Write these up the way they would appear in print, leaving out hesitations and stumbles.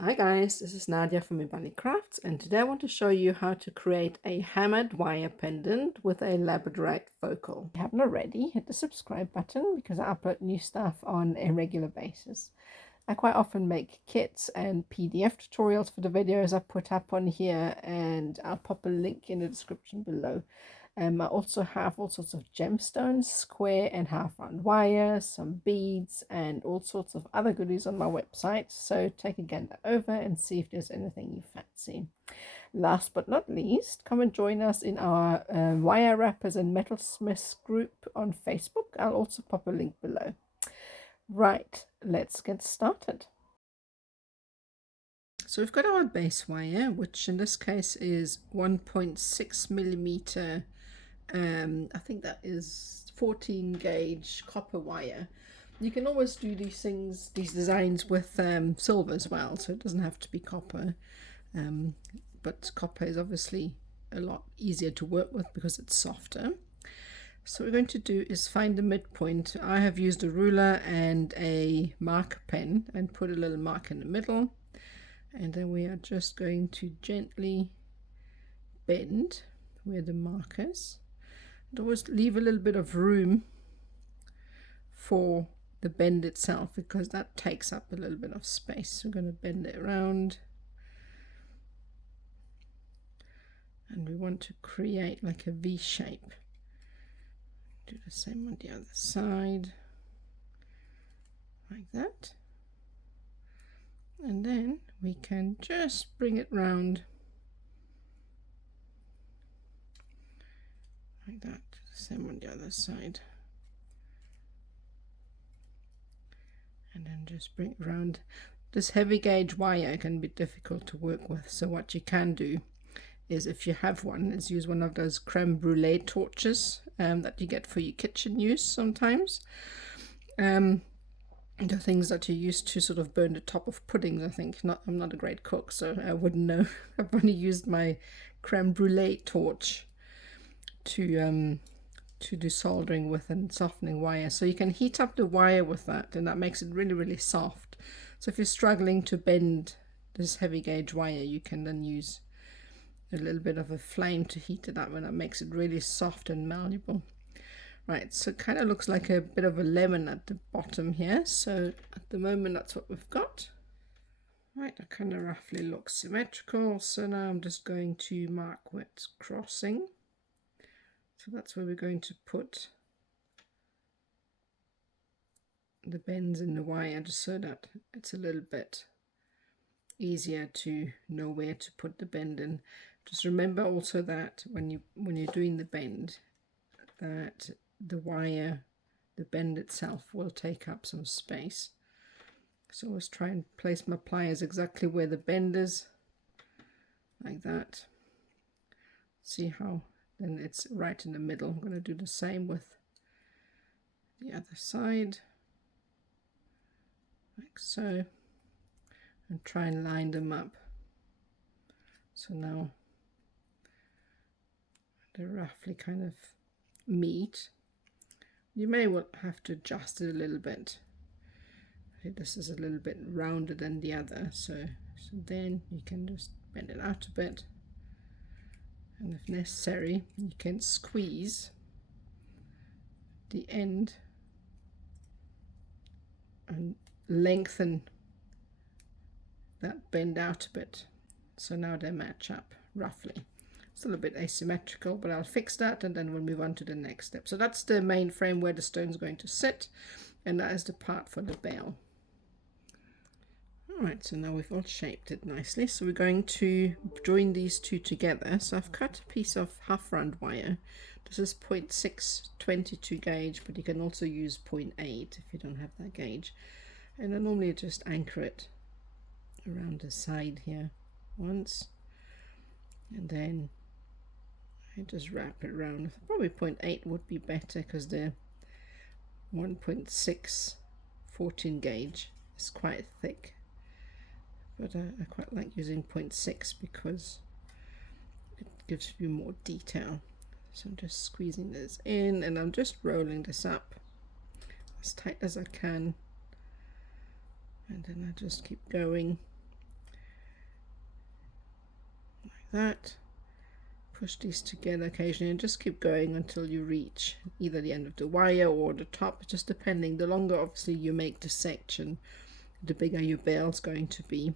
Hi guys, this is Nadia from Imbali Crafts, and today I want to show you how to create a hammered wire pendant with a labradorite focal. If you haven't already, hit the subscribe button because I upload new stuff on a regular basis. I quite often make kits and PDF tutorials for the videos I put up on here, and I'll pop a link in the description below. I also have all sorts of gemstones, square and half round wire, some beads, and all sorts of other goodies on my website. So take a gander over and see if there's anything you fancy. Last but not least, come and join us in our wire wrappers and metalsmiths group on Facebook. I'll also pop a link below. Right, let's get started. So we've got our base wire, which in this case is 1.6 millimeter. I think that is 14 gauge copper wire. You can always do these things, these designs with silver as well, so it doesn't have to be copper. But copper is obviously a lot easier to work with because it's softer. So what we're going to do is find the midpoint. I have used a ruler and a marker pen and put a little mark in the middle, and then we are just going to gently bend where the markers. And always leave a little bit of room for the bend itself because that takes up a little bit of space. So we're going to bend it around, and we want to create like a V shape. Do the same on the other side, like that, and then we can just bring it round like that. Same on the other side, and then just bring it round. This heavy gauge wire can be difficult to work with, so what you can do is, if you have one, is use one of those creme brulee torches that you get for your kitchen use sometimes. The things that you use to sort of burn the top of puddings, I think. I'm not a great cook, so I wouldn't know. I've only used my creme brulee torch to do soldering with and softening wire. So you can heat up the wire with that, and that makes it really, really soft. So if you're struggling to bend this heavy gauge wire, you can then use a little bit of a flame to heat it up, and that makes it really soft and malleable. Right, so it kind of looks like a bit of a lemon at the bottom here. So at the moment that's what we've got. Right, that kind of roughly looks symmetrical. So now I'm just going to mark where it's crossing. So that's where we're going to put the bends in the wire, just so that it's a little bit easier to know where to put the bend in. Just remember also that when you're doing the bend, that the wire, the bend itself, will take up some space. So let's try and place my pliers exactly where the bend is, like that. See how then it's right in the middle. I'm going to do the same with the other side, like so, and try and line them up. So now they roughly kind of meet. You may have to adjust it a little bit. This is a little bit rounder than the other, so then you can just bend it out a bit, and if necessary you can squeeze the end and lengthen that bend out a bit. So now they match up roughly. It's a little bit asymmetrical, but I'll fix that and then we'll move on to the next step. So that's the main frame where the stone's going to sit, and that is the part for the bell. Alright, so now we've all shaped it nicely. So we're going to join these two together. So I've cut a piece of half round wire. This is 0.622 gauge, but you can also use 0.8 if you don't have that gauge. And I normally just anchor it around the side here once, and then I just wrap it around. Probably 0.8 would be better because the 1.6 14 gauge is quite thick, but I quite like using 0.6 because it gives you more detail. So I'm just squeezing this in, and I'm just rolling this up as tight as I can, and then I just keep going that. Push these together occasionally and just keep going until you reach either the end of the wire or the top, just depending. The longer obviously you make the section, the bigger your bale's going to be.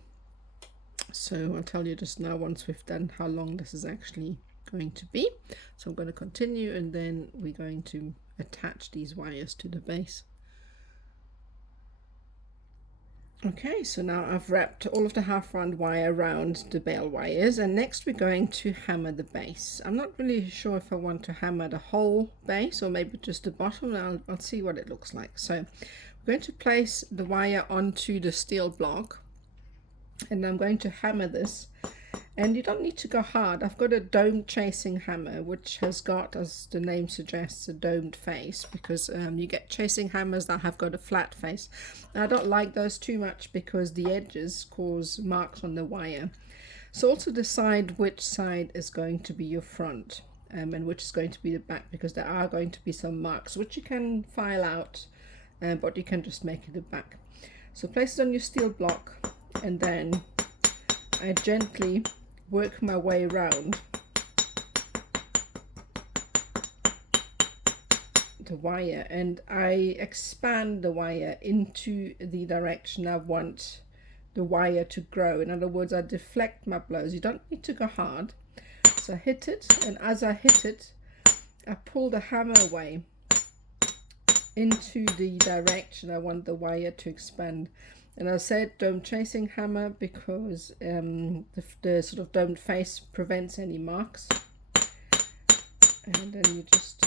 So I'll tell you just now once we've done how long this is actually going to be. So I'm going to continue, and then we're going to attach these wires to the base. Okay, so now I've wrapped all of the half round wire around the bale wires, and next we're going to hammer the base. I'm not really sure if I want to hammer the whole base or maybe just the bottom. I'll see what it looks like. So I'm going to place the wire onto the steel block, and I'm going to hammer this. And you don't need to go hard. I've got a domed chasing hammer, which has got, as the name suggests, a domed face, because you get chasing hammers that have got a flat face. I don't like those too much because the edges cause marks on the wire. So also decide which side is going to be your front and which is going to be the back, because there are going to be some marks which you can file out, but you can just make it the back. So place it on your steel block, and then I gently work my way around the wire, and I expand the wire into the direction I want the wire to grow. In other words, I deflect my blows. You don't need to go hard. So I hit it, and as I hit it, I pull the hammer away into the direction I want the wire to expand. And I said domed chasing hammer because the sort of domed face prevents any marks. And then you just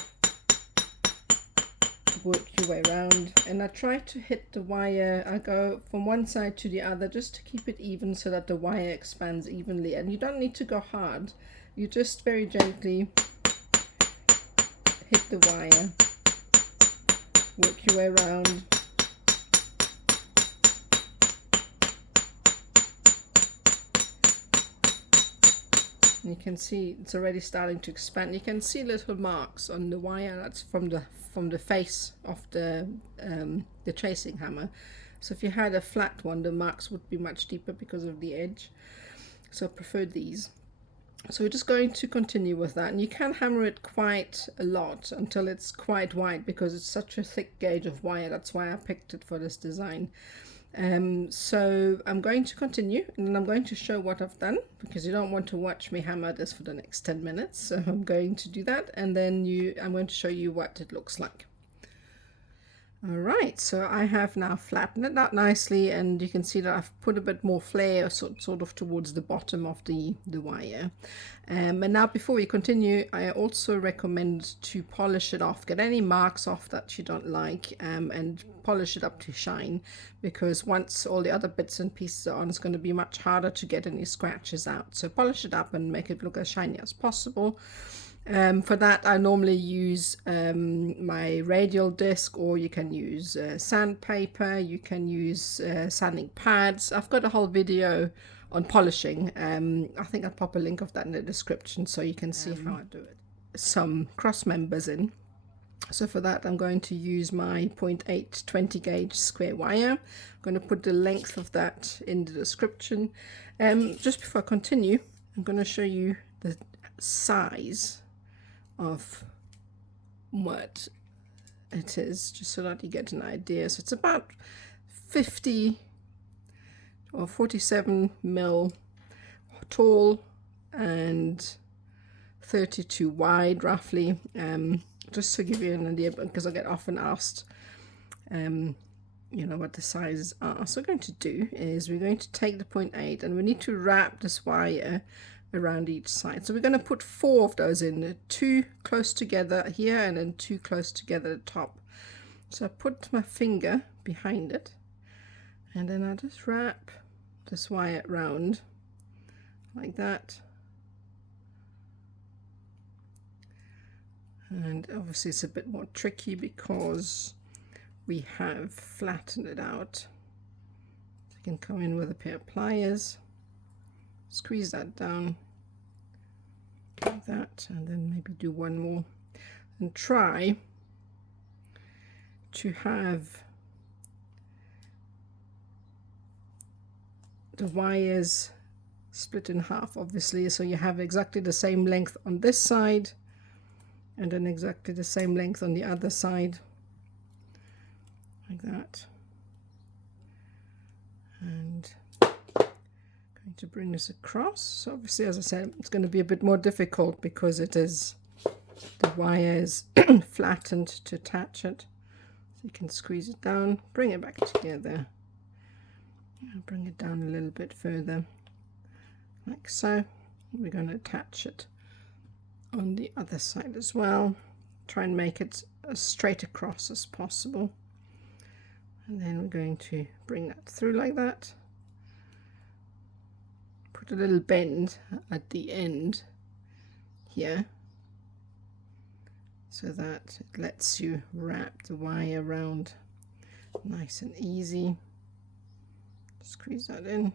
work your way around. And I try to hit the wire. I go from one side to the other just to keep it even so that the wire expands evenly. And you don't need to go hard. You just very gently hit the wire, work your way around. You can see it's already starting to expand. You can see little marks on the wire. That's from the face of the chasing hammer. So if you had a flat one, the marks would be much deeper because of the edge. So I prefer these. So we're just going to continue with that, and you can hammer it quite a lot until it's quite wide because it's such a thick gauge of wire. That's why I picked it for this design. So I'm going to continue, and then I'm going to show what I've done, because you don't want to watch me hammer this for the next 10 minutes. So I'm going to do that, and then I'm going to show you what it looks like. Alright, so I have now flattened it out nicely, and you can see that I've put a bit more flare sort of towards the bottom of the wire. And now before we continue, I also recommend to polish it off, get any marks off that you don't like, and polish it up to shine, because once all the other bits and pieces are on, it's going to be much harder to get any scratches out. So polish it up and make it look as shiny as possible. For that I normally use my radial disc, or you can use sandpaper, you can use sanding pads. I've got a whole video on polishing. I think I'll pop a link of that in the description so you can see how I do it. Some cross members in. So for that I'm going to use my 0.8 20 gauge square wire. I'm going to put the length of that in the description. Just before I continue, I'm going to show you the size of what it is, just so that you get an idea. So it's about 50 or 47 mil tall and 32 wide roughly, just to give you an idea, because I get often asked you know what the sizes are. So what we're going to do is we're going to take the 0.8 and we need to wrap this wire around each side. So we're going to put 4 of those in, 2 close together here and then 2 close together at the top. So I put my finger behind it, and then I just wrap this wire around like that. And obviously it's a bit more tricky because we have flattened it out. So you can come in with a pair of pliers, squeeze that down like that, and then maybe do one more, and try to have the wires split in half, obviously, so you have exactly the same length on this side and then exactly the same length on the other side, like that. And going to bring this across. So obviously, as I said, it's going to be a bit more difficult because it is, the wire is flattened to attach it. So you can squeeze it down, bring it back together, and bring it down a little bit further, like so. We're going to attach it on the other side as well. Try and make it as straight across as possible. And then we're going to bring that through like that. Put a little bend at the end here, so that it lets you wrap the wire around nice and easy. Squeeze that in,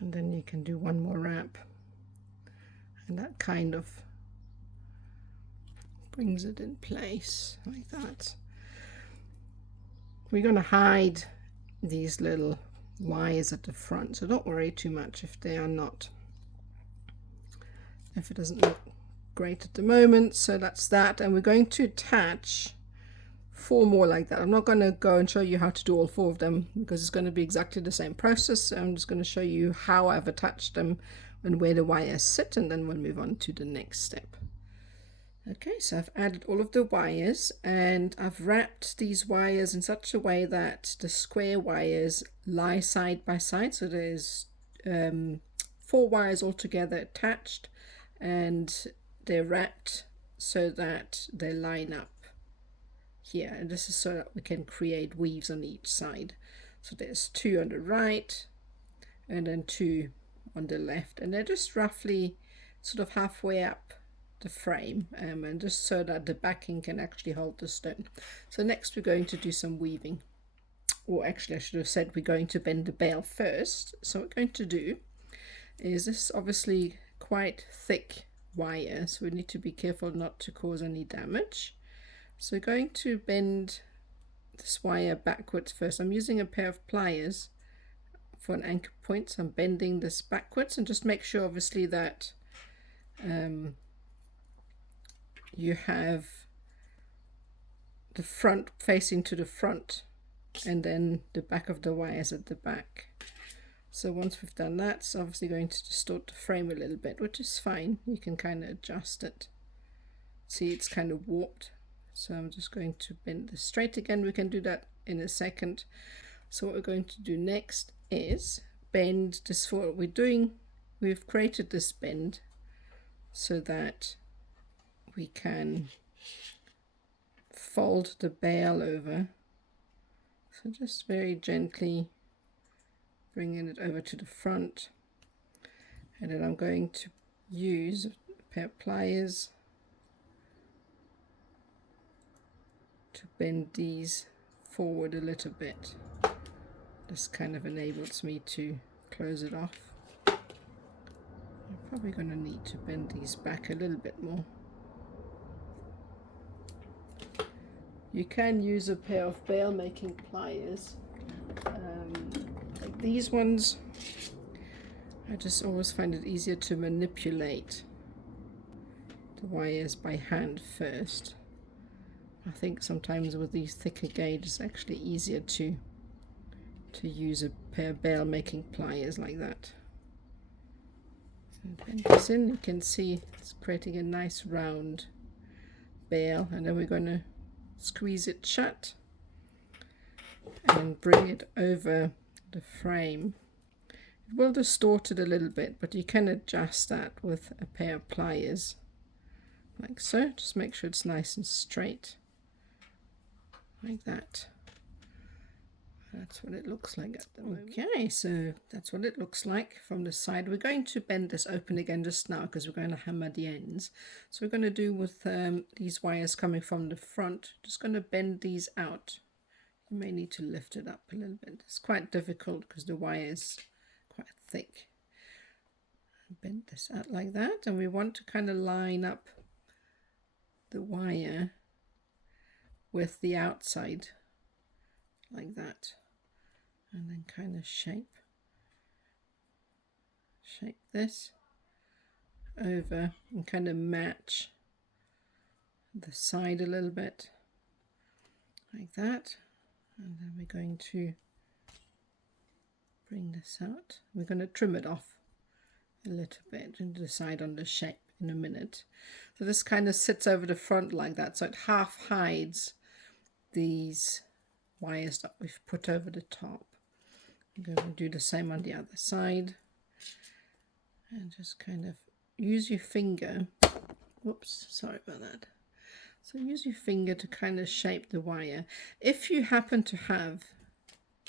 and then you can do one more wrap, and that kind of brings it in place like that. We're going to hide these little wires at the front, so don't worry too much if they are not, if it doesn't look great at the moment. So that's that, and we're going to attach 4 more like that. I'm not going to go and show you how to do all 4 of them because it's going to be exactly the same process. So I'm just going to show you how I've attached them and where the wires sit, and then we'll move on to the next step. Okay, so I've added all of the wires, and I've wrapped these wires in such a way that the square wires lie side by side. So there's 4 wires all together attached, and they're wrapped so that they line up here. And this is so that we can create weaves on each side. So there's 2 on the right and then 2 on the left, and they're just roughly sort of halfway up the frame, and just so that the backing can actually hold the stone. So next we're going to do some weaving, or actually I should have said we're going to bend the bale first. So what we're going to do is, this is obviously quite thick wire, so we need to be careful not to cause any damage. So we're going to bend this wire backwards first. I'm using a pair of pliers for an anchor point, so I'm bending this backwards, and just make sure obviously that you have the front facing to the front and then the back of the wires at the back. So once we've done that, it's obviously going to distort the frame a little bit, which is fine. You can kind of adjust it. See, it's kind of warped. So I'm just going to bend this straight again. We can do that in a second. So what we're going to do next is bend this. For what we're doing, we've created this bend so that we can fold the bale over. So just very gently bringing it over to the front, and then I'm going to use a pair of pliers to bend these forward a little bit. This kind of enables me to close it off. I'm probably going to need to bend these back a little bit more. You can use a pair of bale making pliers, like these ones. I just always find it easier to manipulate the wires by hand first. I think sometimes with these thicker gauges it's actually easier to use a pair of bale making pliers like that. So bend this in, you can see it's creating a nice round bale, and then we're going to squeeze it shut and bring it over the frame. It will distort it a little bit, but you can adjust that with a pair of pliers like so. Just make sure it's nice and straight like that. That's what it looks like at the moment. Okay, so that's what it looks like from the side. We're going to bend this open again just now because we're going to hammer the ends. So we're going to do with these wires coming from the front, just going to bend these out. You may need to lift it up a little bit. It's quite difficult because the wire is quite thick. Bend this out like that, and we want to kind of line up the wire with the outside like that, and then kind of shape shape this over and kind of match the side a little bit like that, and then we're going to bring this out. We're going to trim it off a little bit and decide on the shape in a minute. So this kind of sits over the front like that, so it half hides these wires that we've put over the top. I'm going to do the same on the other side, and just kind of use your finger, whoops, sorry about that. So use your finger to kind of shape the wire. If you happen to have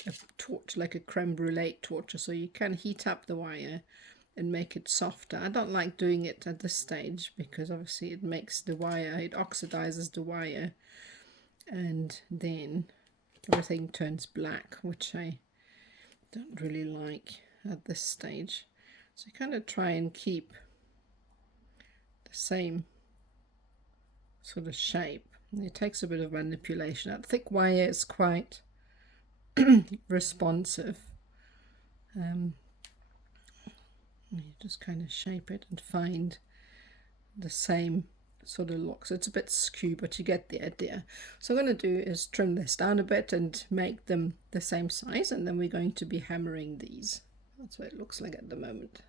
a torch, like a creme brulee torch, so you can heat up the wire and make it softer. I don't like doing it at this stage because obviously it makes the wire, it oxidizes the wire, and then everything turns black, which I don't really like at this stage. So kind of try and keep the same sort of shape. And it takes a bit of manipulation. That thick wire is quite responsive. You just kind of shape it and find the same sort of look. So it's a bit skew, but you get the idea. So what I'm going to do is trim this down a bit and make them the same size, and then we're going to be hammering these. That's what it looks like at the moment.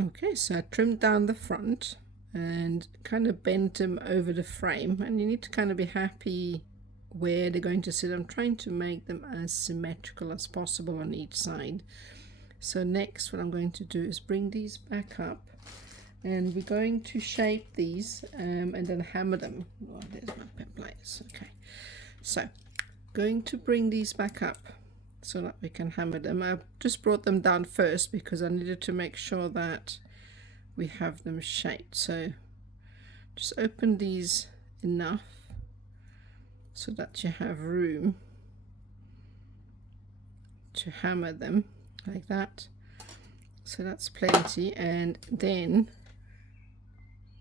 Okay, so I trimmed down the front and kind of bent them over the frame, and you need to kind of be happy where they're going to sit. I'm trying to make them as symmetrical as possible on each side. So next what I'm going to do is bring these back up, and we're going to shape these and then hammer them. Oh, there's my pen pliers. Okay, so going to bring these back up so that we can hammer them. I just brought them down first because I needed to make sure that we have them shaped. So just open these enough so that you have room to hammer them like that. So that's plenty, and then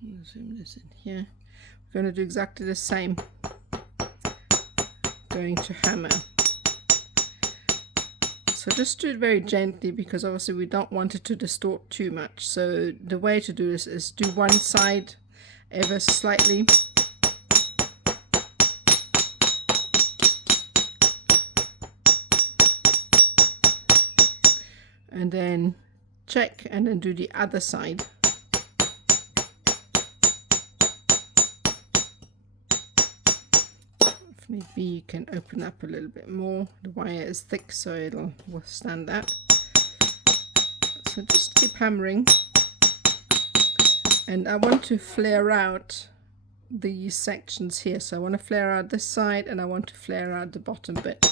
I'll zoom this in here. We're going to do exactly the same. Going to hammer. So just do it very gently because obviously we don't want it to distort too much. So the way to do this is do one side ever slightly, and then check and then do the other side. If need be, you can open up a little bit more. The wire is thick, so it'll withstand that. So just keep hammering, and I want to flare out these sections here. So I want to flare out this side, and I want to flare out the bottom bit.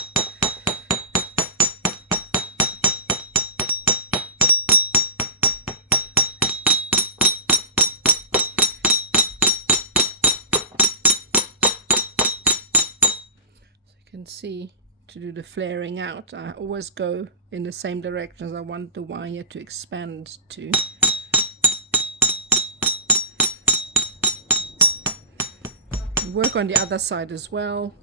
Can see to do the flaring out, I always go in the same direction as I want the wire to expand to. Work on the other side as well.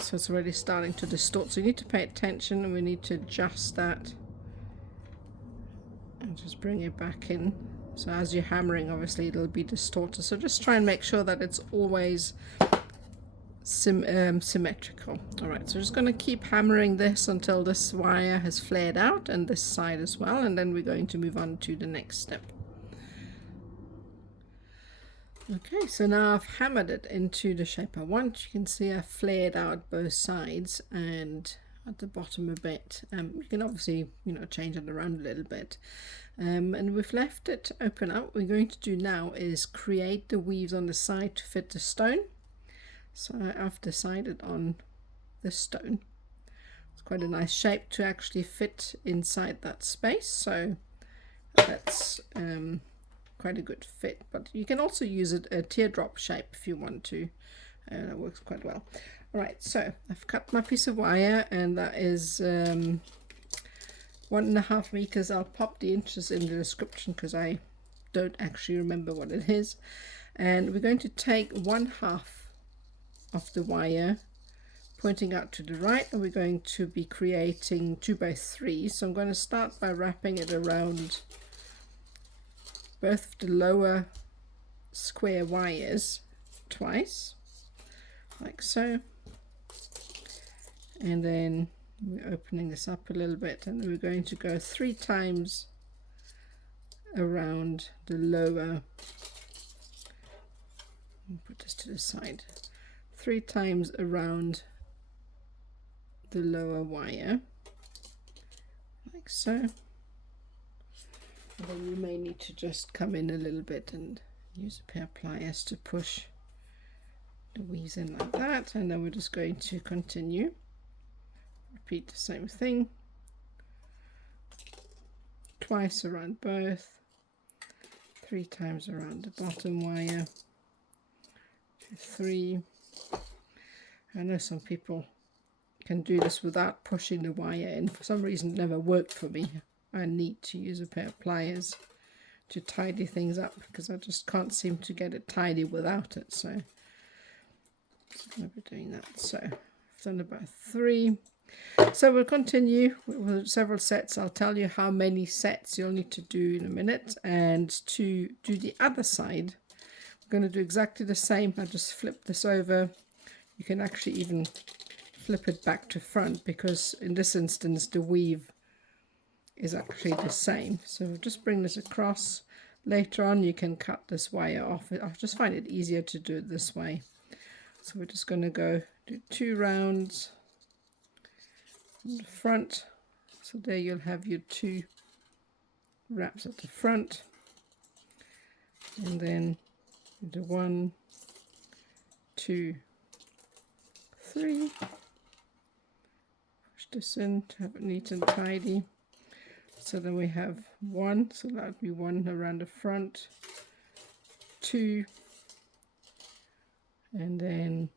So it's already starting to distort, so you need to pay attention, and we need to adjust that and just bring it back in. So as you're hammering, obviously it'll be distorted. So just try and make sure that it's always symmetrical. All right, so just going to keep hammering this until this wire has flared out, and this side as well, and then we're going to move on to the next step. Okay, so now I've hammered it into the shape I want. You can see I've flared out both sides and at the bottom a bit. You can obviously, change it around a little bit. And we've left it open up. What we're going to do now is create the weaves on the side to fit the stone. So I've decided on the stone. It's quite a nice shape to actually fit inside that space. So that's quite a good fit. But you can also use a teardrop shape if you want to. That works quite well. All right, so I've cut my piece of wire, and that is 1.5 meters. I'll pop the inches in the description because I don't actually remember what it is. And we're going to take 1/2 of the wire, pointing out to the right, and we're going to be creating 2 by 3. So I'm going to start by wrapping it around both the lower square wires twice, like so, and then we're opening this up a little bit, and then we're going to go 3 times around the lower, put this to the side, 3 times around the lower wire, like so. And then you may need to just come in a little bit and use a pair of pliers to push the weaves in like that, and then we're just going to continue, repeat the same thing twice around both, 3 times around the bottom wire, 3. I know some people can do this without pushing the wire in. For some reason it never worked for me. I need to use a pair of pliers to tidy things up because I just can't seem to get it tidy without it. So I'm going to be doing that. So I've done about 3. So we'll continue with several sets. I'll tell you how many sets you'll need to do in a minute. And to do the other side, we're going to do exactly the same. I just flip this over. You can actually even flip it back to front because in this instance the weave is actually the same. So just bring this across. Later on you can cut this wire off. I just find it easier to do it this way. So we're just going to go do 2 rounds in the front. So there you'll have your 2 wraps at the front, and then do 1, 2, 3. Push this in to have it neat and tidy. So then we have 1, so that would be 1 around the front, 2, and then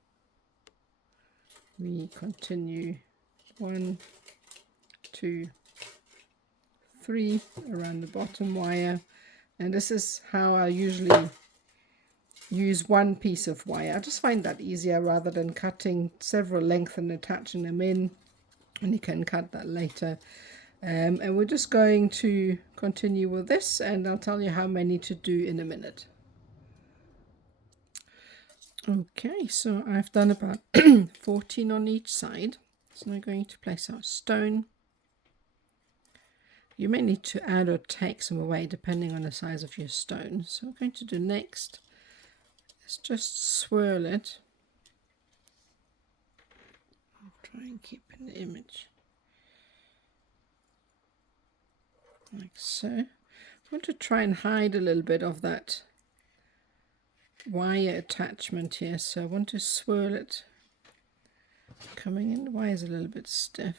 we continue 1, 2, 3 around the bottom wire. And this is how I usually use one piece of wire. I just find that easier rather than cutting several lengths and attaching them in, and you can cut that later. And we're just going to continue with this, and I'll tell you how many to do in a minute. Okay, so I've done about 14 on each side. So now I'm going to place our stone. You may need to add or take some away depending on the size of your stone. So what I'm going to do next is just swirl it. I'll try and keep in the image. Like so. I want to try and hide a little bit of that wire attachment here, so I want to swirl it coming in. The wire is a little bit stiff,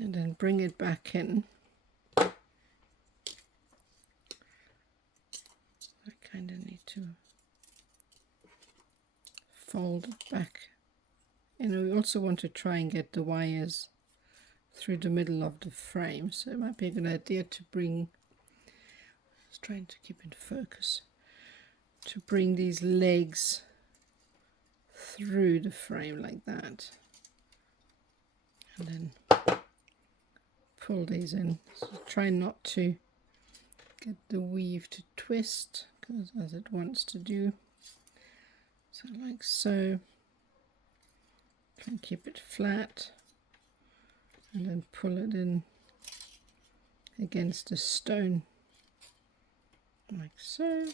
and then bring it back in. I kind of need to fold it back. And we also want to try and get the wires through the middle of the frame, so it might be a good idea to bring, just trying to keep in focus, to bring these legs through the frame like that, and then pull these in. So try not to get the weave to twist, because as it wants to do. So like so, try and keep it flat, and then pull it in against the stone like so.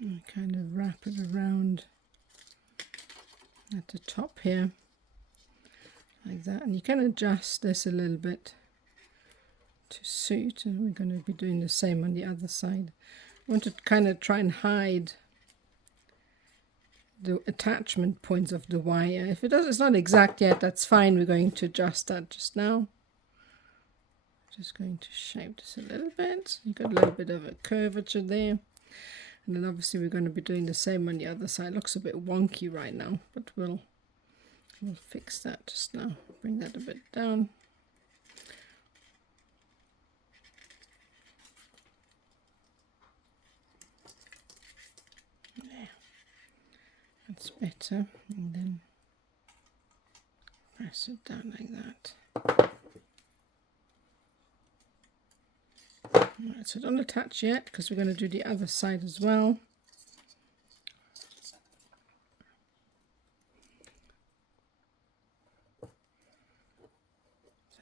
And kind of wrap it around at the top here like that, and you can adjust this a little bit to suit, and we're going to be doing the same on the other side. I want to kind of try and hide the attachment points of the wire. If it does, it's not exact yet, that's fine. We're going to adjust that just now. Just going to shape this a little bit. You've got a little bit of a curvature there. And then obviously we're going to be doing the same on the other side. It looks a bit wonky right now, but we'll We'll fix that just now. Bring that a bit down. There. That's better. And then press it down like that. Right, so don't attach yet because we're going to do the other side as well.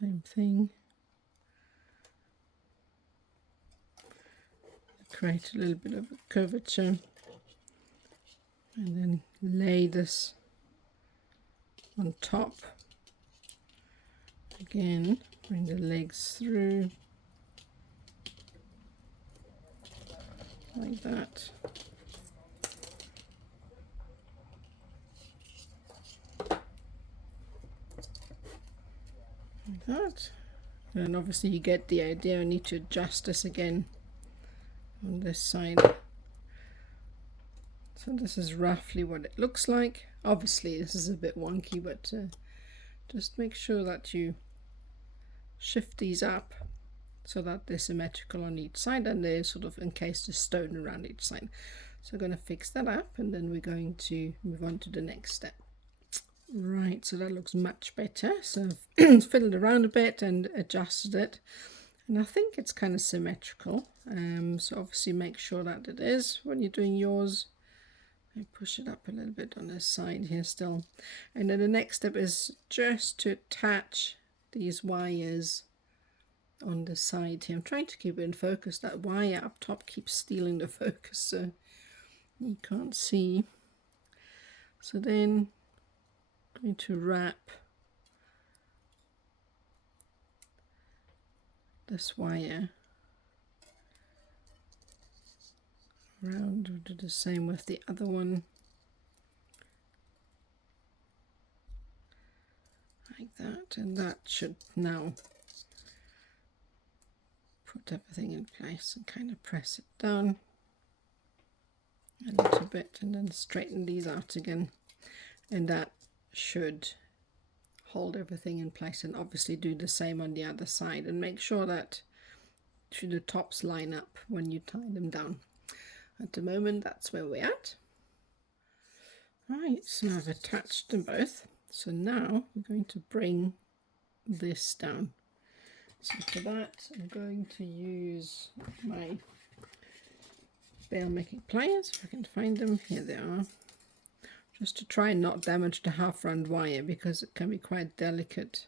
Same thing. Create a little bit of a curvature and then lay this on top. Again, bring the legs through like that. Like that. And obviously you get the idea. I need to adjust this again on this side. So this is roughly what it looks like. Obviously this is a bit wonky, but just make sure that you shift these up so that they're symmetrical on each side and they're sort of encased as stone around each side. So we're going to fix that up and then we're going to move on to the next step. Right, so that looks much better. So I've fiddled around a bit and adjusted it, and I think it's kind of symmetrical. So obviously make sure that it is when you're doing yours. I push it up a little bit on this side here still. And then the next step is just to attach these wires on the side here. I'm trying to keep it in focus. That wire up top keeps stealing the focus, so you can't see. So then I'm going to wrap this wire around. We'll do the same with the other one, like that, and that should now put everything in place and kind of press it down a little bit and then straighten these out again, and that should hold everything in place. And obviously do the same on the other side and make sure that the tops line up when you tie them down. At the moment that's where we're at. Right, so I've attached them both. So now we're going to bring this down. So for that I'm going to use my bail making pliers, if I can find them. Here they are. Just to try and not damage the half round wire because it can be quite delicate.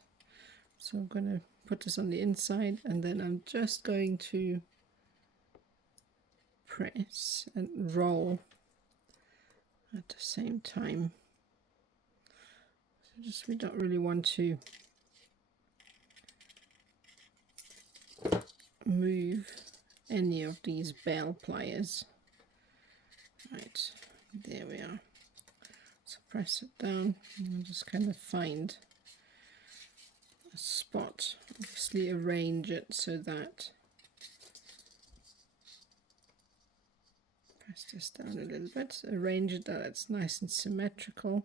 So I'm going to put this on the inside and then I'm just going to press and roll at the same time. So just, we don't really want to move any of these bail pliers. Right, there we are. So press it down and just kind of find a spot. Obviously arrange it so that, press this down a little bit, arrange it that it's nice and symmetrical.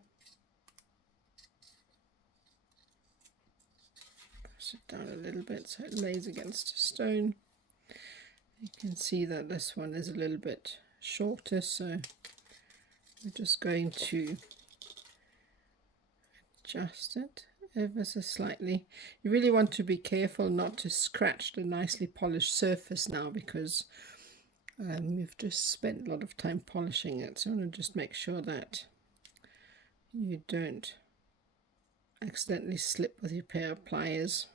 Press it down a little bit so it lays against a stone. You can see that this one is a little bit shorter, so we're just going to adjust it ever so slightly. You really want to be careful not to scratch the nicely polished surface now because we've just spent a lot of time polishing it. So I want to just make sure that you don't accidentally slip with your pair of pliers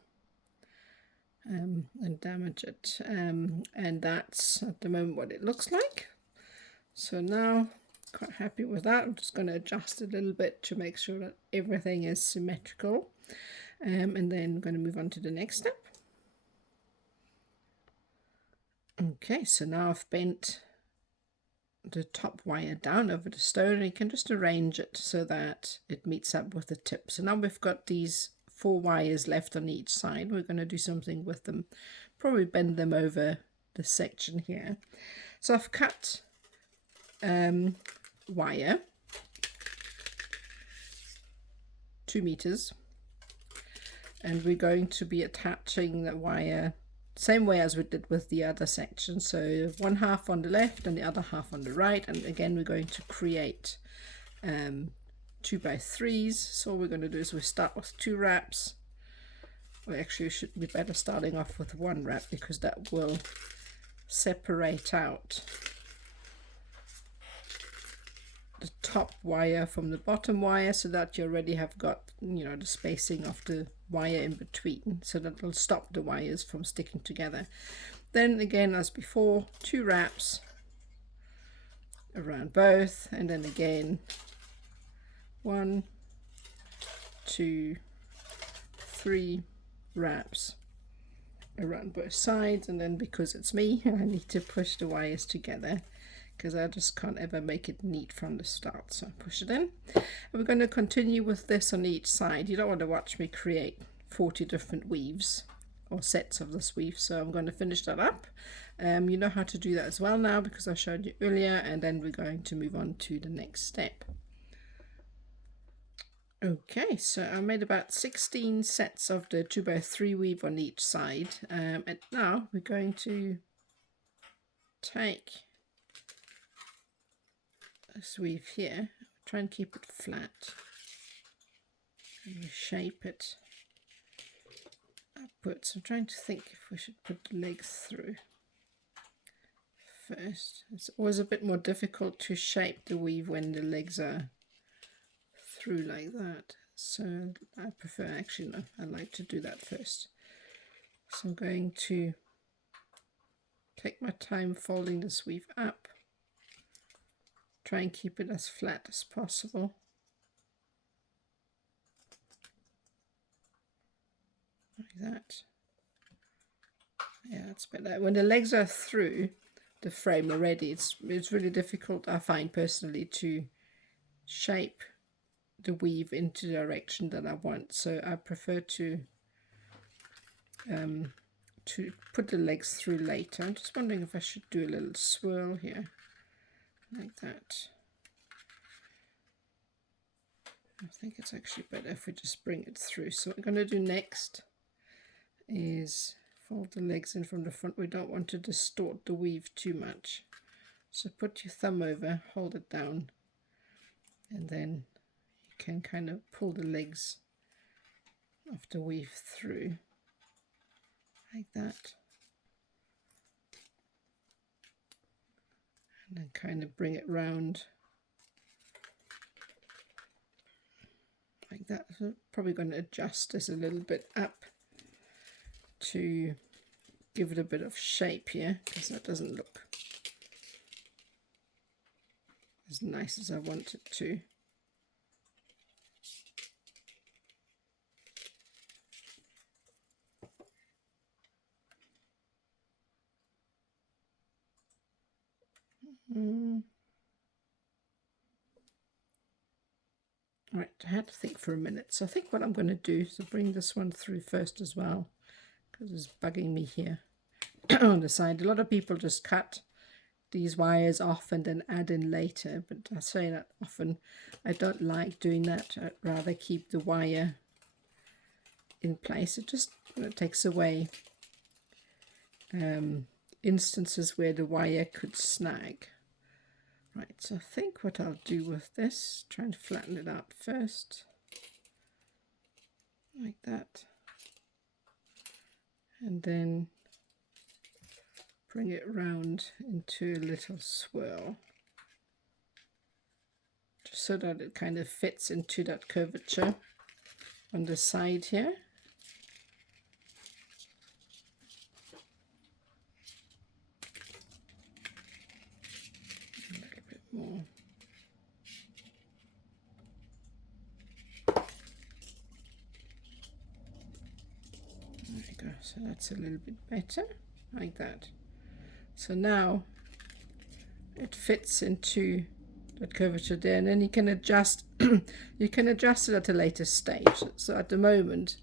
and damage it. And that's at the moment what it looks like. So now, quite happy with that. I'm just going to adjust it a little bit to make sure that everything is symmetrical, and then I'm going to move on to the next step. Okay, so now I've bent the top wire down over the stone and you can just arrange it so that it meets up with the tip. So now we've got these 4 wires left on each side. We're going to do something with them, probably bend them over the section here. So I've cut wire 2 meters, and we're going to be attaching the wire same way as we did with the other section. So one half on the left and the other half on the right, and again we're going to create 2x3s. So all we're going to do is we start with 2 wraps. Well, actually it should be better starting off with 1 wrap, because that will separate out the top wire from the bottom wire, so that you already have got, you know, the spacing of the wire in between, so that will stop the wires from sticking together. Then again, as before, 2 wraps around both, and then again 1, 2, 3 wraps around both sides. And then, because it's me, I need to push the wires together, because I just can't ever make it neat from the start. So I push it in, and we're going to continue with this on each side. You don't want to watch me create 40 different weaves or sets of this weave, so I'm going to finish that up. You know how to do that as well now, because I showed you earlier, and then we're going to move on to the next step. Okay, so I made about 16 sets of the 2x3 weave on each side, and now we're going to take this weave here, try and keep it flat, and we shape it upwards. I'm trying to think if we should put the legs through first. It's always a bit more difficult to shape the weave when the legs are through like that, so I prefer, actually no, I like to do that first. So I'm going to take my time folding this weave up, try and keep it as flat as possible. Like that. Yeah, it's better. When the legs are through the frame already, it's really difficult, I find personally, to shape the weave into the direction that I want. So I prefer to put the legs through later. I'm just wondering if I should do a little swirl here, like that. I think it's actually better if we just bring it through. So what we're going to do next is fold the legs in from the front. We don't want to distort the weave too much. So put your thumb over, hold it down, and then you can kind of pull the legs of the weave through, like that. And then kind of bring it round like that. So probably going to adjust this a little bit up to give it a bit of shape here, because that doesn't look as nice as I want it to. Right, I had to think for a minute. So I think what I'm going to do is to bring this one through first as well, because it's bugging me here on the side. A lot of people just cut these wires off and then add in later, but I say that often. I don't like doing that. I'd rather keep the wire in place. It just takes away instances where the wire could snag. Right, so I think what I'll do with this, try and flatten it out first, like that, and then bring it round into a little swirl, just so that it kind of fits into that curvature on the side here. More. There we go, so that's a little bit better, like that. So now it fits into that curvature there, and then you can adjust you can adjust it at a later stage. So at the moment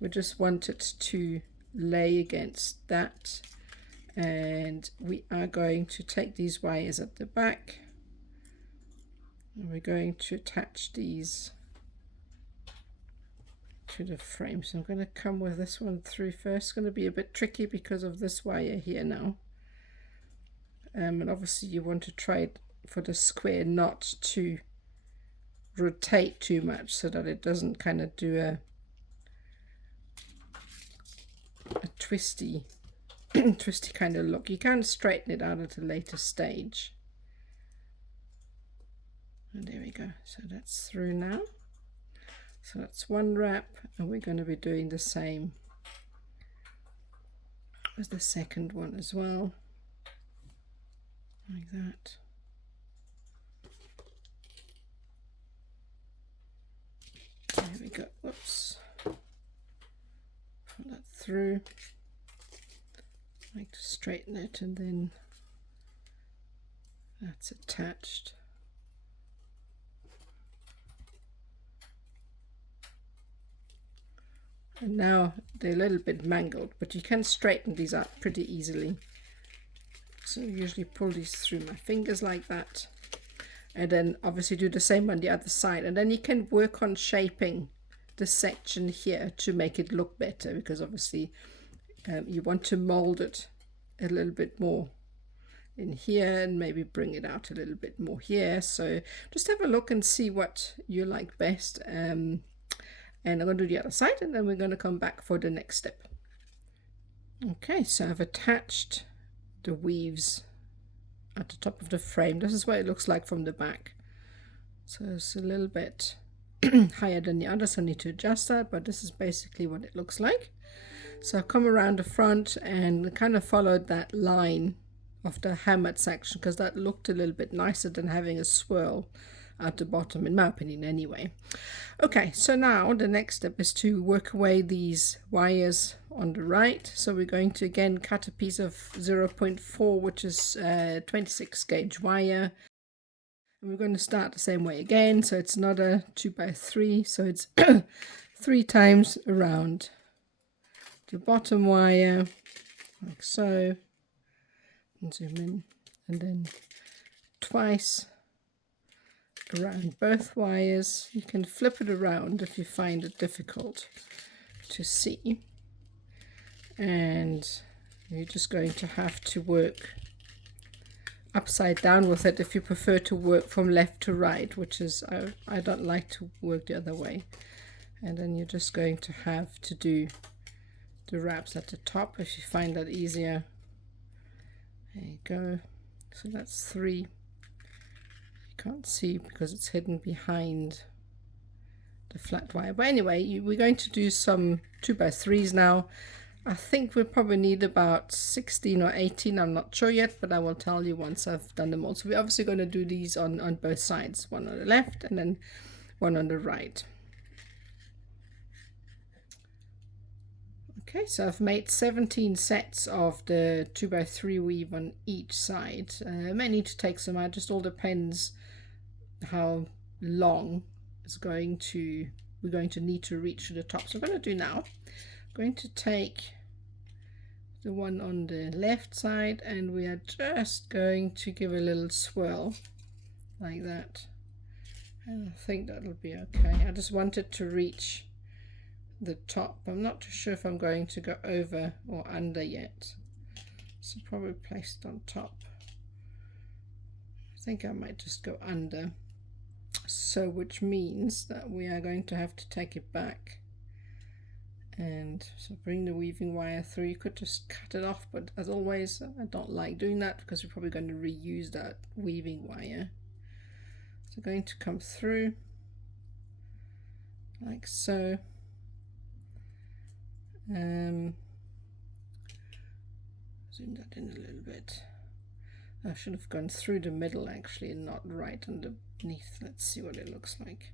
we just want it to lay against that, and we are going to take these wires at the back, and we're going to attach these to the frame. So I'm going to come with this one through first. It's going to be a bit tricky because of this wire here now. And obviously you want to try it for the square not to rotate too much so that it doesn't kind of do a twisty twisty kind of look. You can straighten it out at a later stage. And there we go. So that's through now. So that's one wrap, and we're going to be doing the same as the second one as well, like that. There we go. Whoops. Pull that through. I like to straighten it, and then that's attached. And now they're a little bit mangled, but you can straighten these out pretty easily. So I usually pull these through my fingers like that, and then obviously do the same on the other side, and then you can work on shaping the section here to make it look better, because obviously you want to mold it a little bit more in here and maybe bring it out a little bit more here. So just have a look and see what you like best. And I'm going to do the other side, and then we're going to come back for the next step. Okay, so I've attached the weaves at the top of the frame. This is what it looks like from the back. So it's a little bit higher than the others. I need to adjust that, but this is basically what it looks like. So I've come around the front and kind of followed that line of the hammered section, because that looked a little bit nicer than having a swirl at the bottom, in my opinion anyway. Okay, so now the next step is to work away these wires on the right. So we're going to again cut a piece of 0.4, which is 26 gauge wire, and we're going to start the same way again. So it's not a 2x3, so it's 3 times around the bottom wire, like so, and zoom in, and then twice around both wires. You can flip it around if you find it difficult to see, and you're just going to have to work upside down with it if you prefer to work from left to right, which is I don't like to work the other way. And then you're just going to have to do the wraps at the top if you find that easier. There you go. So that's 3. Can't see because it's hidden behind the flat wire, but anyway, we're going to do some 2x3s now. I think we'll probably need about 16 or 18, I'm not sure yet, but I will tell you once I've done them all. So we're obviously going to do these on both sides, one on the left and then one on the right. Okay, so I've made 17 sets of the 2x3 weave on each side. I may need to take some out, just all depends how long we're going to need to reach to the top. So I'm going to do now, I'm going to take the one on the left side, and we are just going to give a little swirl like that, and I think that'll be okay. I just wanted to reach the top. I'm not too sure if I'm going to go over or under yet, so probably place it on top. I think I might just go under, so which means that we are going to have to take it back, and so bring the weaving wire through. You could just cut it off, but as always I don't like doing that because we're probably going to reuse that weaving wire. So going to come through like so. Zoom that in a little bit. I should have gone through the middle actually and not right underneath. Let's see what it looks like.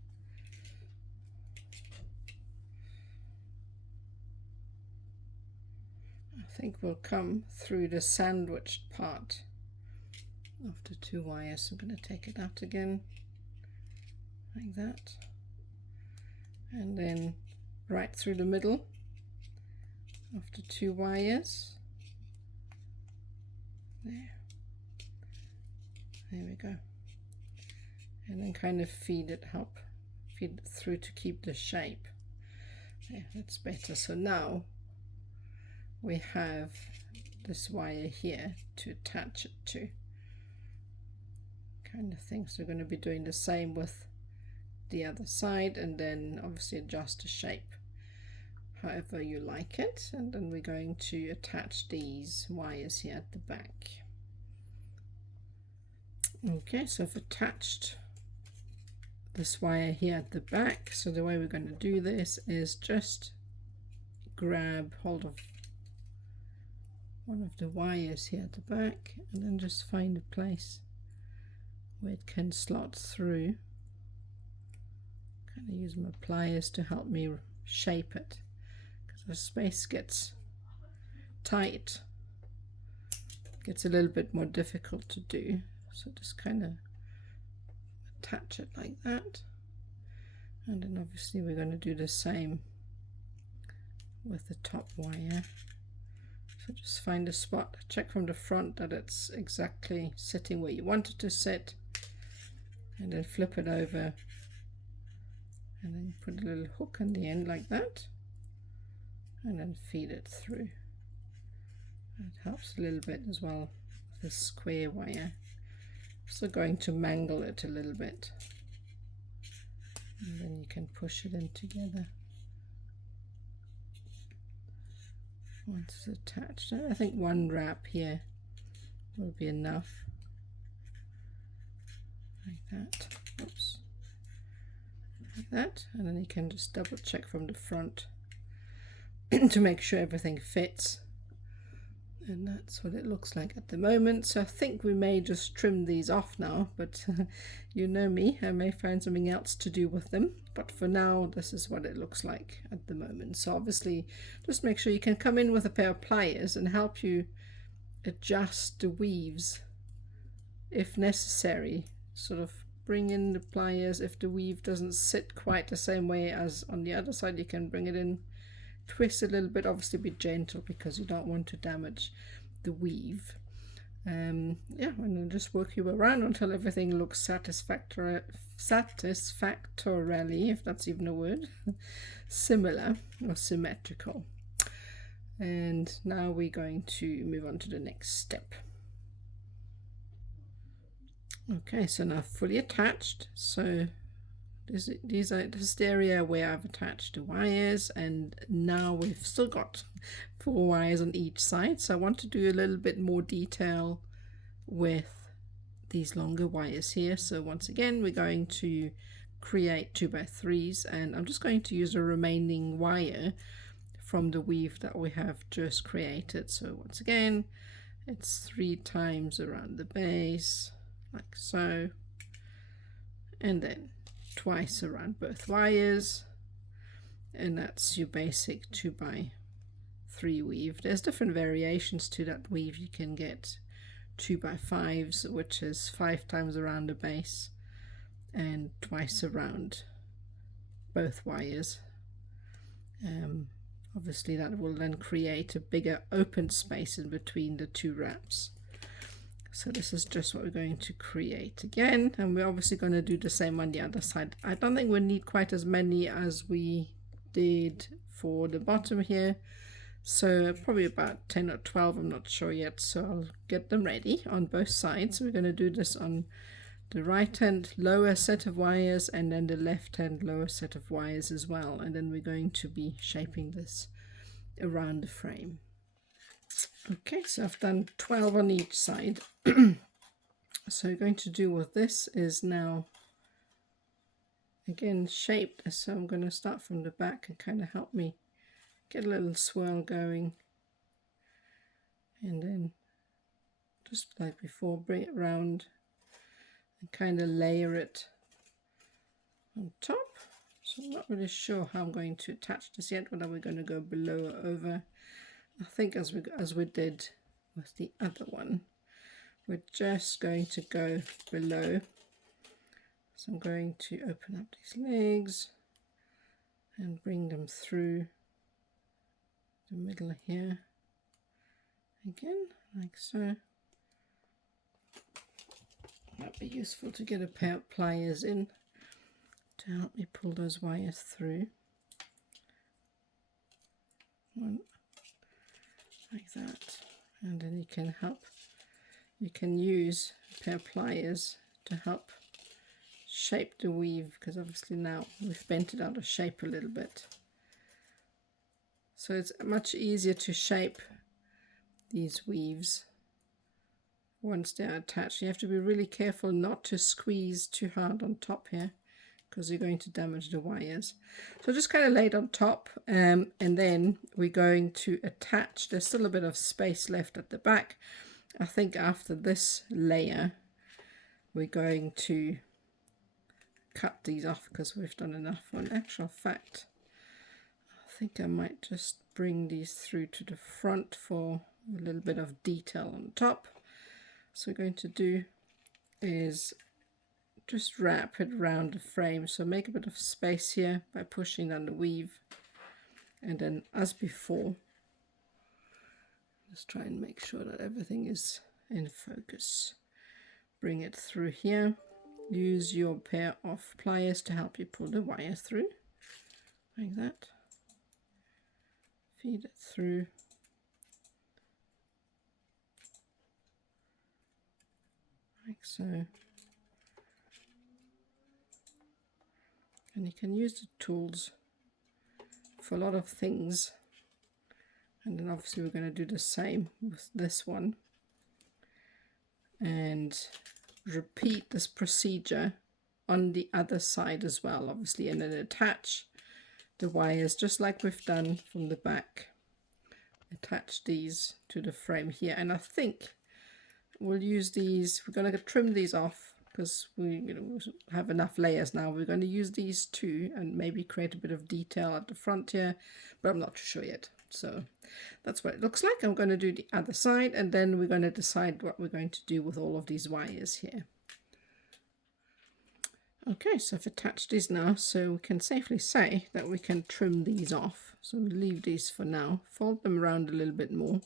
I think we'll come through the sandwiched part of the 2 wires. I'm going to take it out again like that, and then right through the middle of the 2 wires. There we go. And then kind of feed it through to keep the shape. Yeah, that's better. So now we have this wire here to attach it to, kind of thing. So we're going to be doing the same with the other side, and then obviously adjust the shape however you like it. And then we're going to attach these wires here at the back. Okay, so I've attached this wire here at the back. So the way we're going to do this is just grab hold of one of the wires here at the back, and then just find a place where it can slot through. Kind of use my pliers to help me shape it, because the space gets tight, it gets a little bit more difficult to do. So just kind of attach it like that, and then obviously we're going to do the same with the top wire. So just find a spot, check from the front that it's exactly sitting where you want it to sit, and then flip it over, and then put a little hook on the end like that, and then feed it through. It helps a little bit as well with this square wire. So going to mangle it a little bit, and then you can push it in together once it's attached. I think one wrap here will be enough, like that. Oops. Like that, and then you can just double check from the front to make sure everything fits, and that's what it looks like at the moment. So I think we may just trim these off now, but you know me, I may find something else to do with them, but for now this is what it looks like at the moment. So obviously just make sure you can come in with a pair of pliers and help you adjust the weaves if necessary. Sort of bring in the pliers if the weave doesn't sit quite the same way as on the other side. You can bring it in, twist a little bit, obviously be gentle because you don't want to damage the weave. Yeah, and then just work you around until everything looks satisfactorily, if that's even a word, similar or symmetrical. And now we're going to move on to the next step. Okay, so now fully attached. So this is the area where I've attached the wires, and now we've still got 4 wires on each side. So I want to do a little bit more detail with these longer wires here. So once again, we're going to create 2x3s, and I'm just going to use a remaining wire from the weave that we have just created. So once again, it's 3 times around the base, like so, and then twice around both wires, and that's your basic 2x3 weave. There's different variations to that weave. You can get 2x5s, which is 5 times around the base and twice around both wires. Obviously that will then create a bigger open space in between the 2 wraps. So this is just what we're going to create again, and we're obviously going to do the same on the other side. I don't think we'll need quite as many as we did for the bottom here, so probably about 10 or 12, I'm not sure yet. So I'll get them ready on both sides. So we're going to do this on the right hand lower set of wires, and then the left hand lower set of wires as well, and then we're going to be shaping this around the frame. Okay, so I've done 12 on each side. So we're going to do with this is now again shape this. So I'm going to start from the back and kind of help me get a little swirl going, and then just like before, bring it round and kind of layer it on top. So I'm not really sure how I'm going to attach this yet, whether we're going to go below or over. I think as we did with the other one, we're just going to go below. So I'm going to open up these legs and bring them through the middle here again, like so. Might be useful to get a pair of pliers in to help me pull those wires through. one like that, and then you can use a pair of pliers to help shape the weave, because obviously now we've bent it out of shape a little bit. So it's much easier to shape these weaves once they're attached. You have to be really careful not to squeeze too hard on top here, because you're going to damage the wires. So just kind of lay it on top, and then we're going to attach. There's still a bit of space left at the back. I think after this layer we're going to cut these off because we've done enough. In actual fact, I think I might just bring these through to the front for a little bit of detail on top. So what we're going to do is just wrap it around the frame, so make a bit of space here by pushing down the weave, and then as before just try and make sure that everything is in focus. Bring it through here, use your pair of pliers to help you pull the wire through like that, feed it through like so. And you can use the tools for a lot of things, and then obviously we're going to do the same with this one and repeat this procedure on the other side as well, obviously, and then attach the wires just like we've done from the back. Attach these to the frame here, and I think we'll use these. We're going to trim these off because we have enough layers now. We're going to use these two and maybe create a bit of detail at the front here, but I'm not too sure yet. So that's what it looks like. I'm going to do the other side, and then we're going to decide what we're going to do with all of these wires here. Okay, so I've attached these now, so we can safely say that we can trim these off. So we leave these for now, fold them around a little bit more.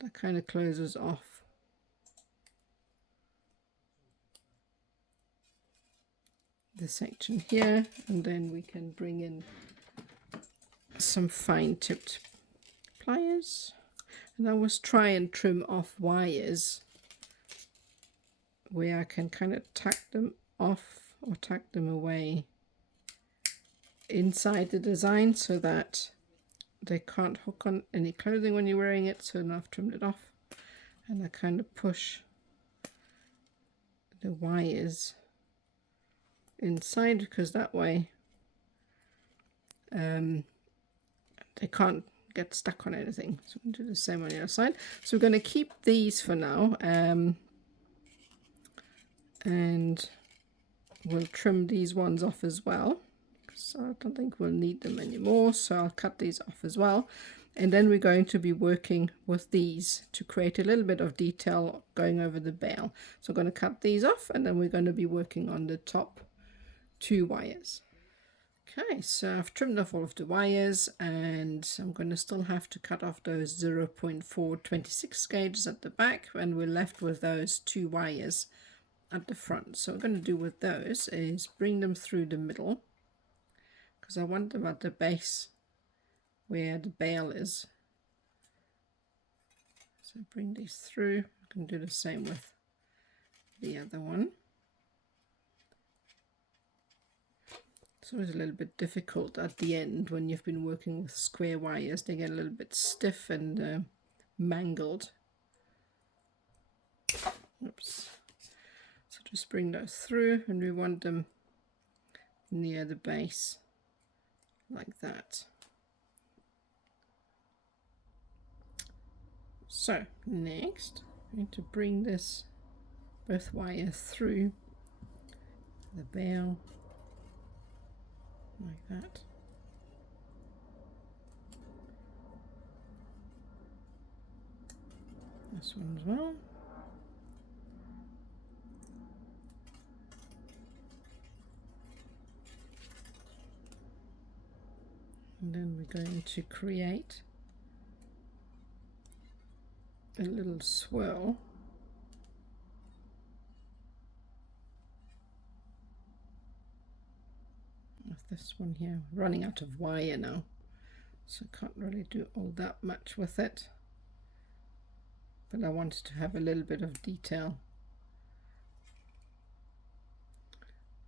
That kind of closes off the section here, and then we can bring in some fine tipped pliers, and I always try and trim off wires where I can kind of tack them off or tack them away inside the design so that they can't hook on any clothing when you're wearing it. So now I've trimmed it off, and I kind of push the wires inside, because that way they can't get stuck on anything. So we'll do the same on the other side. So we're going to keep these for now, and we'll trim these ones off as well, so I don't think we'll need them anymore. So I'll cut these off as well, and then we're going to be working with these to create a little bit of detail going over the bail. So I'm going to cut these off, and then we're going to be working on the top two wires. Okay, so I've trimmed off all of the wires, and I'm going to still have to cut off those 0.426 gauges at the back, and we're left with those two wires at the front. So what I'm going to do with those is bring them through the middle, because I want them at the base where the bail is. So bring these through. I can do the same with the other one. It's always a little bit difficult at the end when you've been working with square wires. They get a little bit stiff and mangled. Oops. So just bring those through, and we want them near the base like that. So next I'm going to bring this both wires through the bail like that. This one as well. And then we're going to create a little swirl with this one here. Running out of wire now, so I can't really do all that much with it, but I wanted to have a little bit of detail,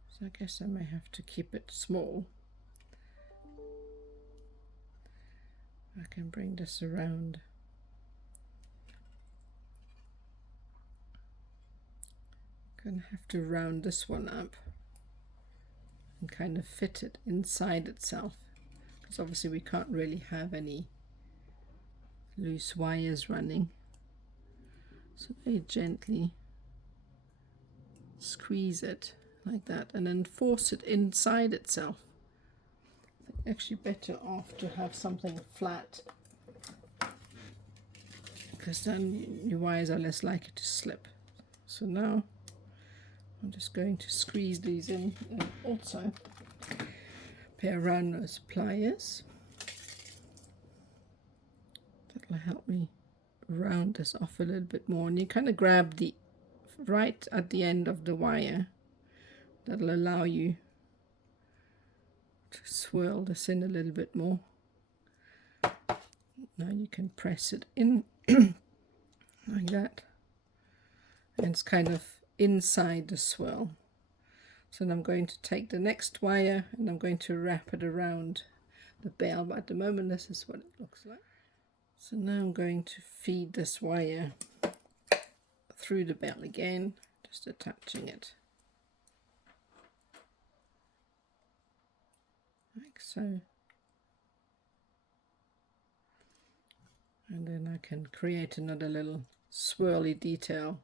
so I guess I may have to keep it small. I can bring this around. Gonna have to round this one up and kind of fit it inside itself, because obviously we can't really have any loose wires running. So very gently squeeze it like that and then force it inside itself. Actually better off to have something flat, because then your wires are less likely to slip. So now I'm just going to squeeze these in and also pair around those pliers. That'll help me round this off a little bit more, and you kind of grab the right at the end of the wire. That'll allow you to swirl this in a little bit more. Now you can press it in like that, and it's kind of inside the swirl. So then I'm going to take the next wire and I'm going to wrap it around the bell, but at the moment this is what it looks like. So now I'm going to feed this wire through the bell again, just attaching it like so, and then I can create another little swirly detail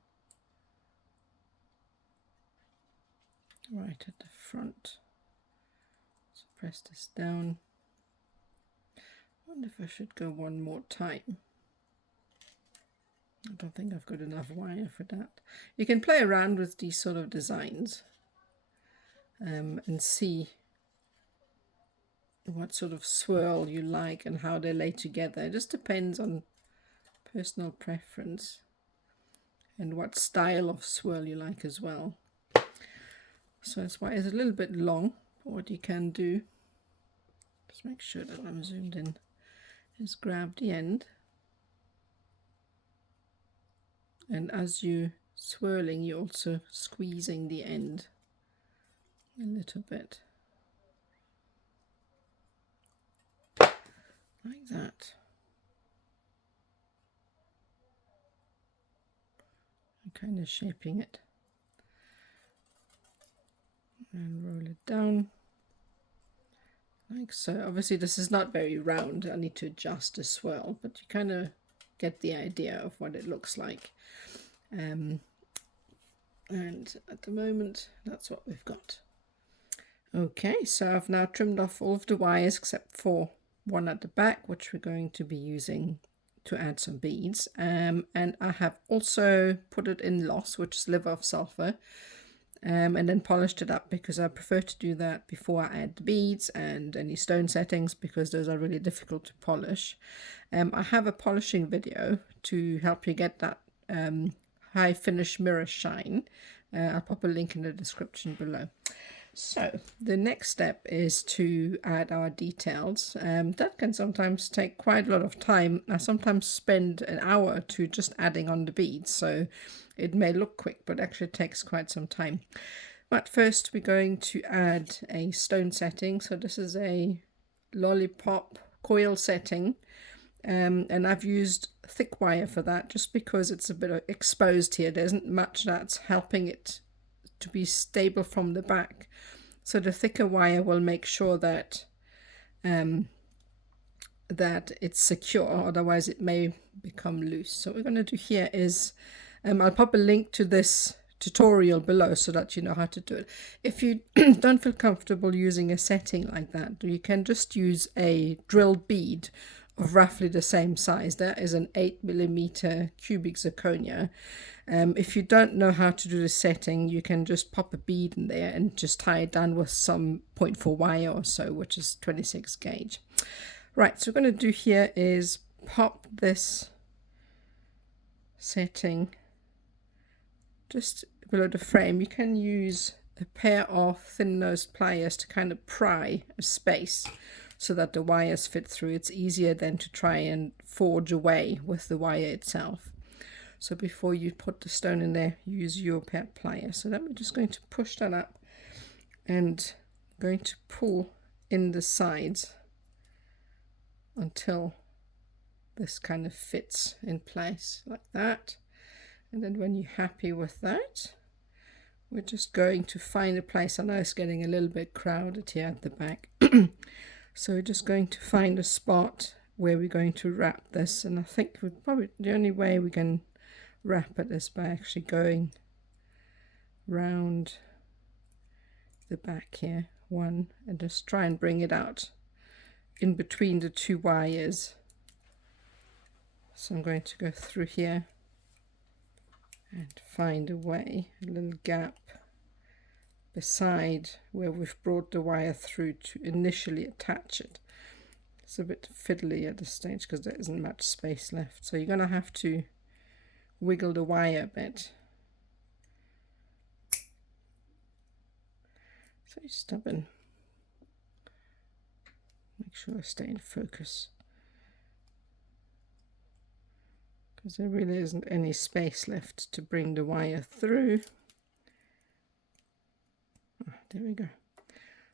right at the front. So press this down. I wonder if I should go one more time. I don't think I've got enough wire for that. You can play around with these sort of designs and see what sort of swirl you like and how they lay together. It just depends on personal preference and what style of swirl you like as well. So that's why it's a little bit long. But what you can do, just make sure that I'm zoomed in, is grab the end, and as you're swirling you're also squeezing the end a little bit like that. I'm kind of shaping it and roll it down like so. Obviously this is not very round, I need to adjust the swirl, but you kind of get the idea of what it looks like. And at the moment that's what we've got. Okay, so I've now trimmed off all of the wires except for one at the back, which we're going to be using to add some beads, and I have also put it in loss, which is liver of sulfur, and then polished it up, because I prefer to do that before I add the beads and any stone settings, because those are really difficult to polish. I have a polishing video to help you get that high finish mirror shine. I'll pop a link in the description below. So the next step is to add our details. That can sometimes take quite a lot of time. I sometimes spend an hour or two just adding on the beads, so it may look quick, but actually it takes quite some time. But first we're going to add a stone setting. So this is a lollipop coil setting, and I've used thick wire for that just because it's a bit exposed here. There isn't much that's helping it to be stable from the back, so the thicker wire will make sure that that it's secure, otherwise it may become loose. So what we're going to do here is I'll pop a link to this tutorial below so that you know how to do it. If you don't feel comfortable using a setting like that, you can just use a drilled bead of roughly the same size. That is an 8mm cubic zirconia. If you don't know how to do the setting, you can just pop a bead in there and just tie it down with some 0.4 wire or so, which is 26 gauge. Right, so what we're going to do here is pop this setting just below the frame. You can use a pair of thin nosed pliers to kind of pry a space. so that the wires fit through. It's easier than to try and forge away with the wire itself. So before you put the stone in there, use your pet plier. So then we're just going to push that up and going to pull in the sides until this kind of fits in place like that. And then when you're happy with that, we're just going to find a place. I know it's getting a little bit crowded here at the back. So we're just going to find a spot where we're going to wrap this. And I think probably the only way we can wrap it is by actually going round the back here, one, and just try and bring it out in between the two wires. So I'm going to go through here and find a way, a little gap beside where we've brought the wire through to initially attach it. It's a bit fiddly at this stage because there isn't much space left. So you're going to have to wiggle the wire a bit. So stubborn. Make sure I stay in focus, because there really isn't any space left to bring the wire through. Oh, there we go.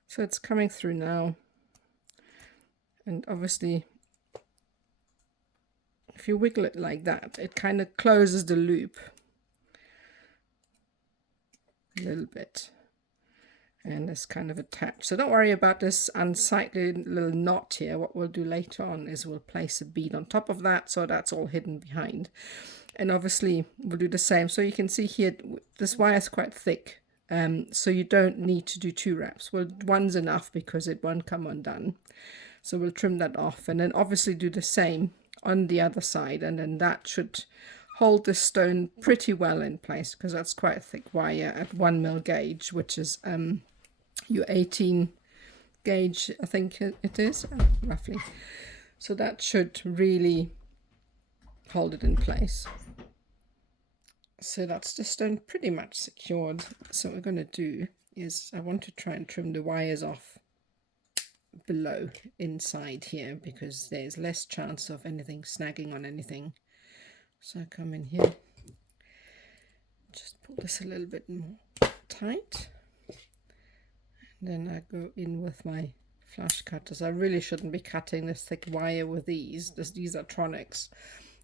So it's coming through now, and obviously if you wiggle it like that, it kind of closes the loop a little bit, and it's kind of attached. So don't worry about this unsightly little knot here. What we'll do later on is we'll place a bead on top of that, so that's all hidden behind. And obviously we'll do the same. So you can see here, this wire is quite thick, so you don't need to do 2 wraps. Well, one's enough because it won't come undone. So we'll trim that off, and then obviously do the same on the other side, and then that should hold this stone pretty well in place, because that's quite a thick wire at 1mm gauge, which is your 18 gauge, I think it is, roughly. So that should really hold it in place. So that's the stone pretty much secured. So what we're going to do is I want to try and trim the wires off below inside here, because there's less chance of anything snagging on anything. So I come in here, just pull this a little bit more tight, and then I go in with my flash cutters. I really shouldn't be cutting this thick wire with these. These are tronics,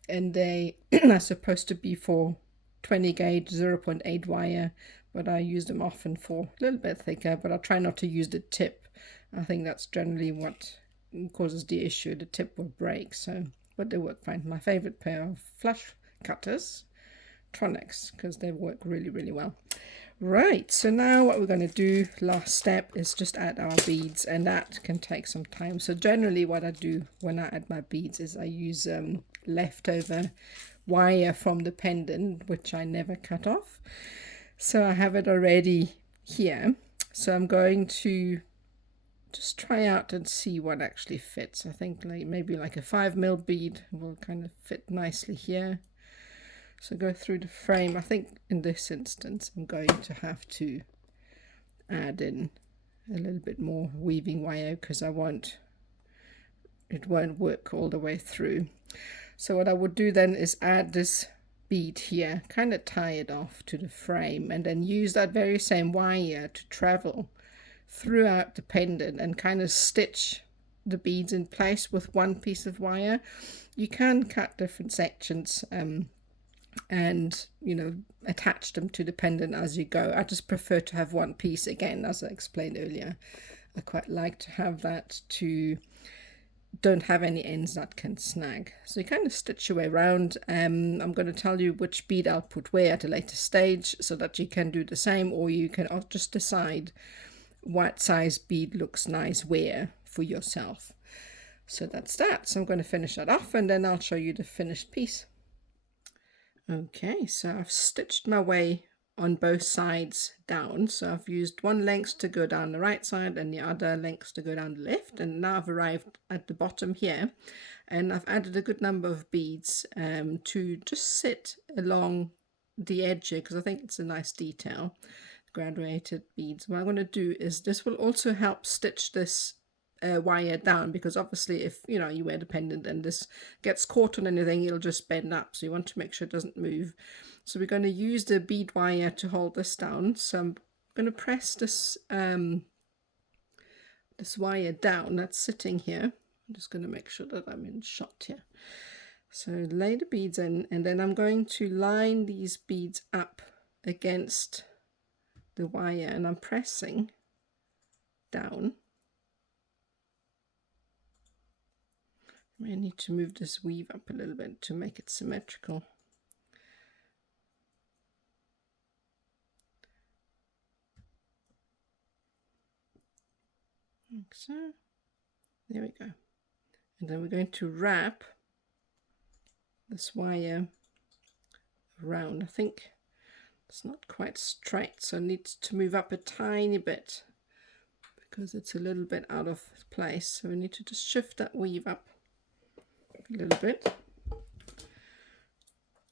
and they are supposed to be for 20 gauge 0.8 wire, but I use them often for a little bit thicker, but I try not to use the tip. I think that's generally what causes the issue. The tip will break, so, but they work fine. My favorite pair of flash cutters, tronics, because they work really, really well. Right, so now what we're going to do, last step, is just add our beads, and that can take some time. So generally what I do when I add my beads is I use leftover wire from the pendant, which I never cut off. So I have it already here. So I'm going to just try out and see what actually fits. I think maybe like a 5mm bead will kind of fit nicely here. So go through the frame. I think in this instance I'm going to have to add in a little bit more weaving wire, because it won't work all the way through. So what I would do then is add this bead here, kind of tie it off to the frame, and then use that very same wire to travel throughout the pendant and kind of stitch the beads in place with one piece of wire. You can cut different sections and attach them to the pendant as you go. I just prefer to have one piece. Again, as I explained earlier, I quite like to have that to don't have any ends that can snag. So you kind of stitch your way around. I'm going to tell you which bead I'll put where at a later stage, so that you can do the same, or you can just decide what size bead looks nice where for yourself. So that's that. So I'm going to finish that off, and then I'll show you the finished piece. Okay, so I've stitched my way on both sides down. So I've used one length to go down the right side and the other length to go down the left, and now I've arrived at the bottom here, and I've added a good number of beads to just sit along the edge here, because I think it's a nice detail. Graduated beads. What I'm going to do is this will also help stitch this wire down, because obviously if you know you wear the pendant and this gets caught on anything, it'll just bend up, so you want to make sure it doesn't move. So we're going to use the bead wire to hold this down. So I'm going to press this this wire down that's sitting here. I'm just going to make sure that I'm in shot here. So lay the beads in, and then I'm going to line these beads up against the wire, and I'm pressing down. I need to move this weave up a little bit to make it symmetrical. Like so. There we go. And then we're going to wrap this wire around. I think it's not quite straight, so it needs to move up a tiny bit because it's a little bit out of place. So we need to just shift that weave up a little bit.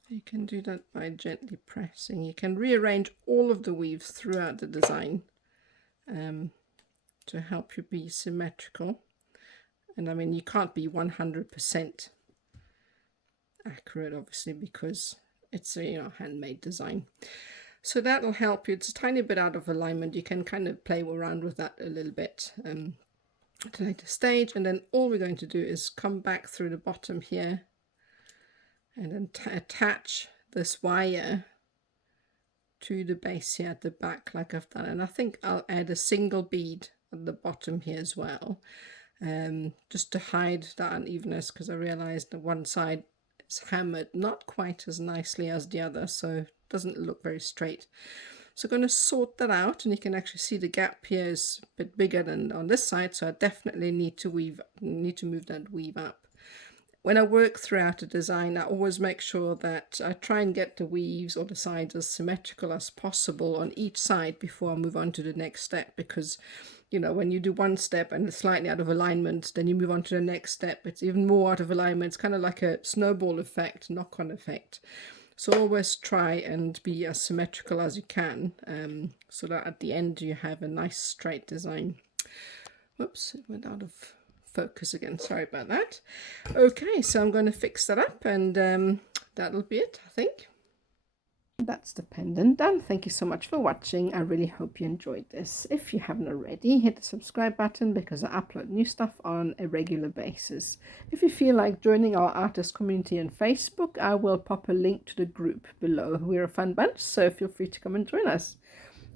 You can do that by gently pressing. You can rearrange all of the weaves throughout the design to help you be symmetrical. And I mean, you can't be 100% accurate, obviously, because it's a handmade design. So that'll help you. It's a tiny bit out of alignment. You can kind of play around with that a little bit at a later stage. And then all we're going to do is come back through the bottom here and then attach this wire to the base here at the back like I've done. And I think I'll add a single bead at the bottom here as well, just to hide that unevenness, because I realized that one side is hammered not quite as nicely as the other, so it doesn't look very straight. So I'm going to sort that out, and you can actually see the gap here is a bit bigger than on this side, so I definitely need to move that weave up. When I work throughout a design, I always make sure that I try and get the weaves or the sides as symmetrical as possible on each side before I move on to the next step, because when you do one step and it's slightly out of alignment, then you move on to the next step, it's even more out of alignment. It's kind of like a snowball effect, knock-on effect. So always try and be as symmetrical as you can, so that at the end you have a nice straight design. Whoops, it went out of focus again, sorry about that. Okay, so I'm going to fix that up, and that'll be it, I think. That's the pendant done. Thank you so much for watching. I really hope you enjoyed this. If you haven't already, hit the subscribe button, because I upload new stuff on a regular basis. If you feel like joining our artist community on Facebook, I will pop a link to the group below. We're a fun bunch, so feel free to come and join us.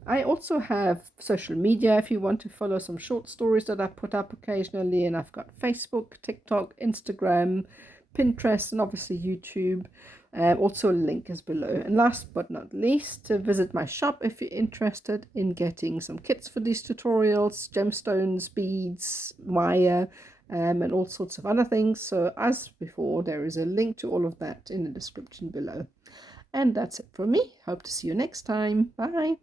I also have social media if you want to follow some short stories that I put up occasionally, and I've got Facebook, TikTok, Instagram, Pinterest, and obviously YouTube. Also a link is below. And last but not least, visit my shop if you're interested in getting some kits for these tutorials, gemstones, beads, wire, and all sorts of other things. So as before, there is a link to all of that in the description below. And that's it from me. Hope to see you next time. Bye.